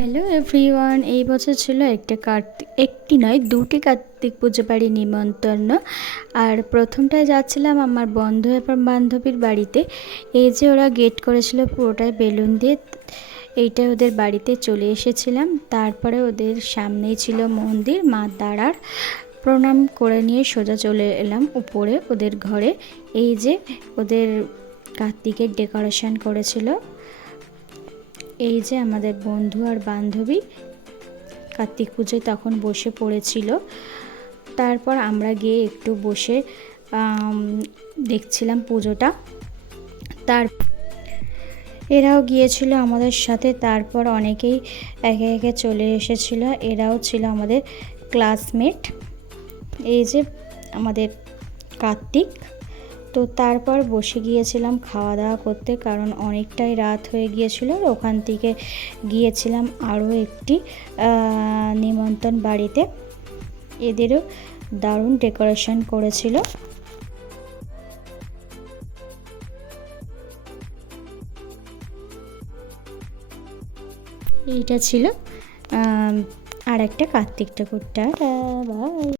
Hello everyone, এই বছর ছিল একটি নয় দুটি কার্তিক পুজো বাড়ি নিমন্ত্রণ। আর প্রথমটায় যাচ্ছিলাম আমার বন্ধু এবং বান্ধবীর বাড়িতে। এই যে ওরা গেট করেছিল পুরোটাই বেলুন দিয়ে, এইটা ওদের বাড়িতে চলে এসেছিলাম। তারপরে ওদের সামনেই ছিল মন্দির, মা তারার প্রণাম করে নিয়ে সোজা চলে এলাম উপরে ওদের ঘরে। এই যে ওদের কার্তিকের ডেকোরেশন করেছিল। এই যে আমাদের বন্ধু আর বান্ধবী কার্তিক পুজোয় তখন বসে পড়েছিল। তারপর আমরা গিয়ে একটু বসে দেখছিলাম পুজোটা। এরাও গিয়েছিল আমাদের সাথে। তারপর অনেকেই একে একে চলে এসেছিল, এরাও ছিল আমাদের ক্লাসমেট। এই যে আমাদের কার্তিক। তো তারপর বসে গিয়েছিলাম খাওয়া দাওয়া করতে, কারণ অনেকটাই রাত হয়ে গিয়েছিল। ওখান থেকে গিয়েছিলাম আরও একটি নিমন্ত্রণ বাড়িতে। এদেরও দারুণ ডেকোরেশন করেছিল। এইটা ছিল আর একটা কার্তিক ঠাকুর। Tata, by.